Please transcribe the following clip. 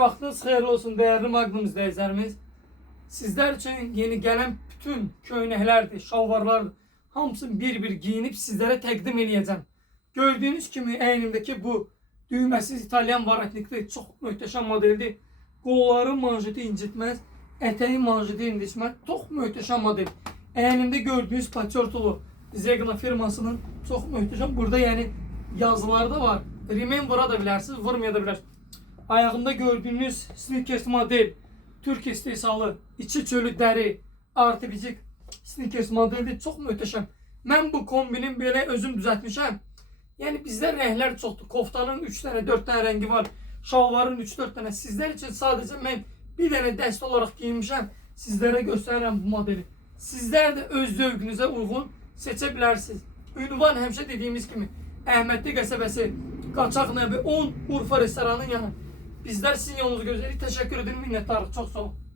vaxtınız xeyirli olsun değerli Magnum izləyicilərimiz. Sizler için yeni gelen bütün köynəklərdir, şalvarlardır. Hamısını bir giyinip sizlere təqdim edəcəm. Gördüğünüz kimi əynimdeki bu düğməsiz İtalyan varatnikli çok möhtəşəm modeldir. Qolları manjeti incitməz, ətəyi manjeti incitməz. Çok möhtəşəm model. Əynimdə gördüğünüz paçortulu Zegna firmasının çok möhtəşəm. Burada yani yazıları da var. Rimen vura da bilərsiniz, vurmaya da bilərsiniz. Ayağımda gördüğünüz sneakers model, Türk istehsalı, içi çölü deri, artipicik sneakers modeli çok möhtəşəm. Mən bu kombinin belə özüm düzəltmişəm. Yani bizdə rənglər çoxdur. Koftanın 3 tane 4 tane rengi var. Şalvarın 3-4 tane. Sizler için sadece mən bir tane dəst olarak giyinmişəm. Sizlere göstərirəm bu modeli. Sizler de öz zövqünüzə uyğun seçə bilərsiniz. Ünvan həmişə dediyimiz kimi Əhmədli qəsəbəsi, Qaçaq Nəbi 10 Urfa restoranının yanı. Bizler sizin yolunuzu gözləyirik. Təşəkkür ederim, minnətdarıq. Çox sağ olun.